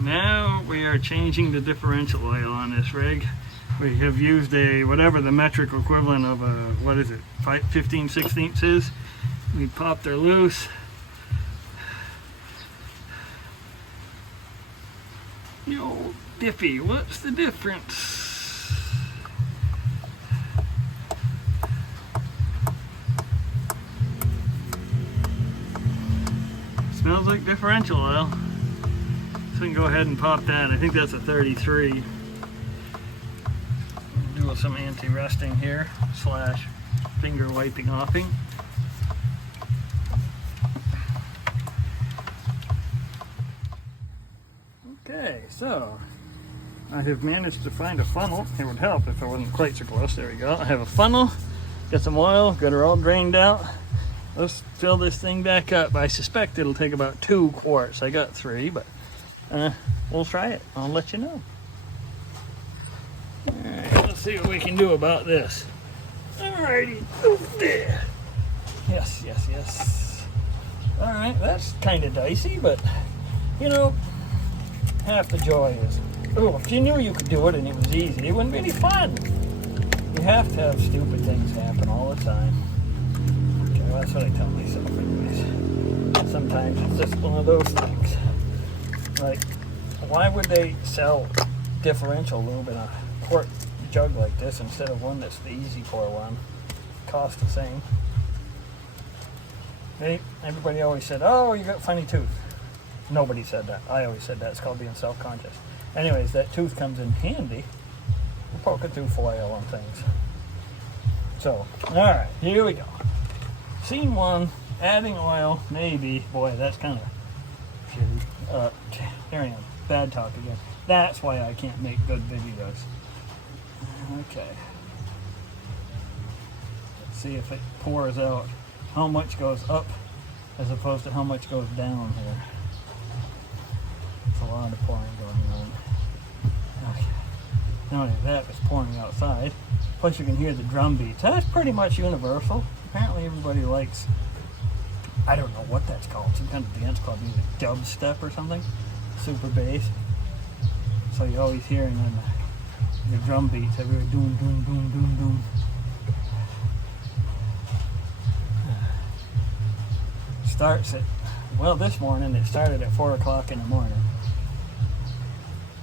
Now we are changing the differential oil on this rig. We have used a, whatever the metric equivalent of a, what is it, 15/16 is. We popped her loose. Yo, Diffie, what's the difference? Smells like differential oil. So we can go ahead and pop that. I think that's a 33. Do some anti-rusting here, slash finger wiping offing. Okay, so I have managed to find a funnel. It would help if I wasn't quite so close. There we go. I have a funnel, got some oil, got her all drained out. Let's fill this thing back up. I suspect it'll take about 2 quarts. I got 3, but we'll try it. I'll let you know. Alright, let's see what we can do about this. Alrighty. There. Yes, yes, yes. Alright, that's kind of dicey, but you know, half the joy is, oh, if you knew you could do it and it was easy, it wouldn't be any fun. You have to have stupid things happen all the time. Okay, well, that's what I tell myself anyways. Sometimes it's just one of those things. Like, why would they sell differential lube in a quart jug like this instead of one that's the easy pour one? Cost the same. Everybody always said, oh, you got funny tooth. Nobody said that. I always said that. It's called being self-conscious. Anyways, that tooth comes in handy. We're poking through foil on things. So, alright, here we go. Scene 1, adding oil, maybe. Boy, that's kind of shitty. There I am. Bad talk again. That's why I can't make good videos. Okay. Let's see if it pours out how much goes up as opposed to how much goes down here. It's a lot of pouring going on. Okay. Not only that, it's pouring outside. Plus you can hear the drum beats. That's pretty much universal. Apparently everybody likes, I don't know what that's called, some kind of dance club music, dubstep or something. Super bass. So you always hearing the drum beats everywhere, doom, doom, doom, doom, doom. Starts at, well, this morning it started at 4 o'clock in the morning.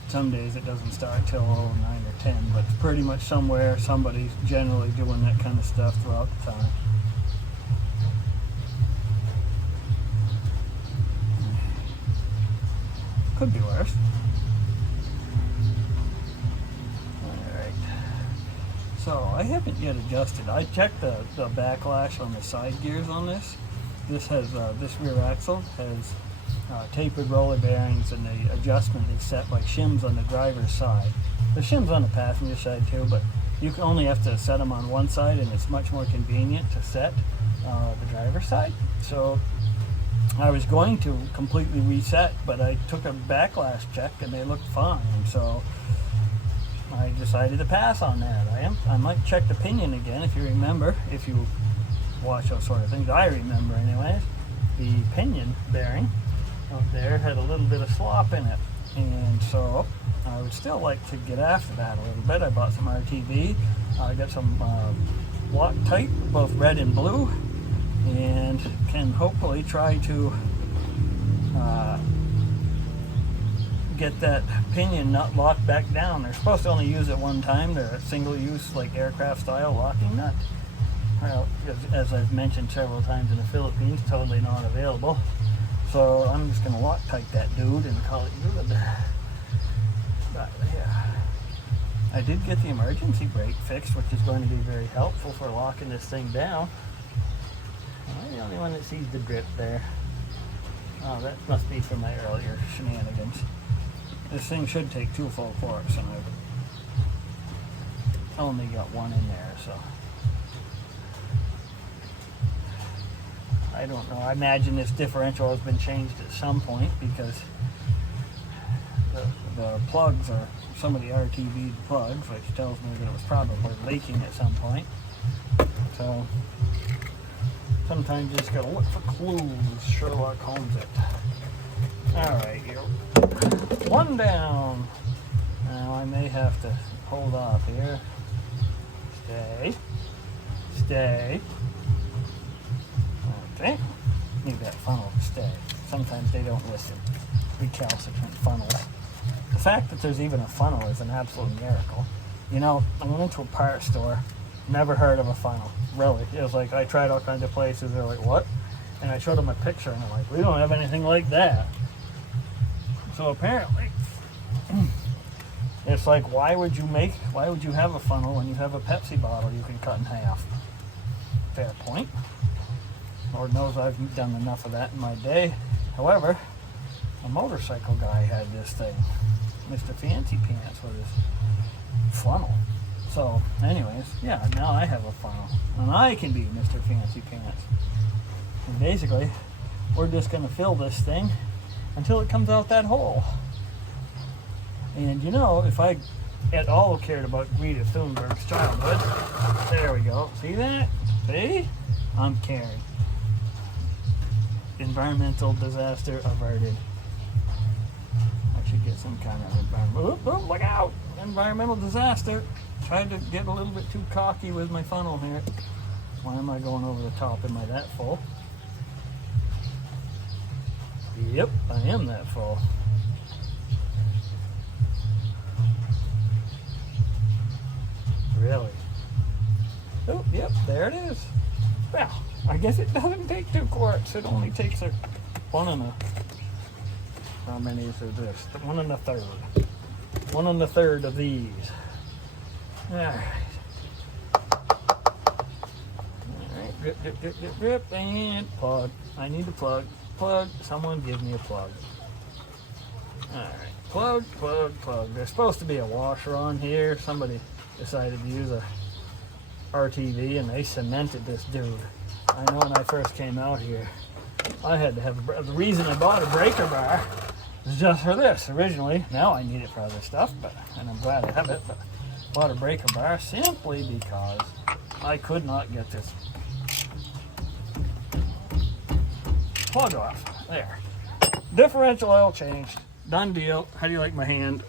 Some days it doesn't start till 9 or 10, but it's pretty much somewhere somebody's generally doing that kind of stuff throughout the time. Could be worse. Alright. So I haven't yet adjusted. I checked the backlash on the side gears on this. This has this rear axle has tapered roller bearings, and the adjustment is set by shims on the driver's side. The shims on the passenger side too, but you can only have to set them on one side, and it's much more convenient to set the driver's side. So I was going to completely reset, but I took a backlash check and they looked fine. So I decided to pass on that. I might check the pinion again, if you remember, if you watch those sort of things. I remember anyways. The pinion bearing up there had a little bit of slop in it, and so I would still like to get after that a little bit. I bought some RTV. I got some Loctite, both red and blue, and can hopefully try to get that pinion nut locked back down. They're supposed to only use it one time. They're a single-use, like aircraft style locking nut. Well, as I've mentioned several times in the Philippines, totally not available. So I'm just going to Loctite that dude and call it good. But yeah, I did get the emergency brake fixed, which is going to be very helpful for locking this thing down. I'm the only one that sees the grip there. Oh, that must be from my earlier shenanigans. This thing should take 2 full quarts, and I've only got 1 in there, so I don't know. I imagine this differential has been changed at some point, because the plugs are some of the RTV plugs, which tells me that it was probably leaking at some point. So sometimes you just gotta look for clues. Sherlock Holmes it. Alright, here. One down. Now I may have to hold off here. Stay. Stay. Okay. Need that funnel to stay. Sometimes they don't listen. Recalcitrant funnels. The fact that there's even a funnel is an absolute miracle. You know, I went into a parts store, never heard of a funnel. Really. It was like, I tried all kinds of places. They're like, what? And I showed them a picture, and they're like, we don't have anything like that. So apparently, it's like, why would you have a funnel when you have a Pepsi bottle you can cut in half? Fair point. Lord knows I've done enough of that in my day. However, a motorcycle guy had this thing, Mr. Fancy Pants, with his funnel. So, anyways, yeah, now I have a funnel, and I can be Mr. Fancy Pants. And basically, we're just going to fill this thing until it comes out that hole. And you know, if I at all cared about Greta Thunberg's childhood, there we go. See that? See? I'm caring. Environmental disaster averted. I should get some kind of environmental. Look out! Environmental disaster. Tried to get a little bit too cocky with my funnel here. Why am I going over the top? Am I that full? Yep, I am that full. Really? Oh, yep, there it is. Well, I guess it doesn't take 2 quarts. It only takes a 1 and a... How many is this? 1 1/3. 1 1/3 of these. Alright. Alright, grip, and plug. I need to plug. Plug. Someone give me a plug. Alright, plug. There's supposed to be a washer on here. Somebody decided to use a RTV and they cemented this dude. I know when I first came out here, I had to have the reason I bought a breaker bar is just for this originally. Now I need it for other stuff, and I'm glad I have it, but bought a breaker bar simply because I could not get this plug off. There. Differential oil changed. Done deal. How do you like my hand?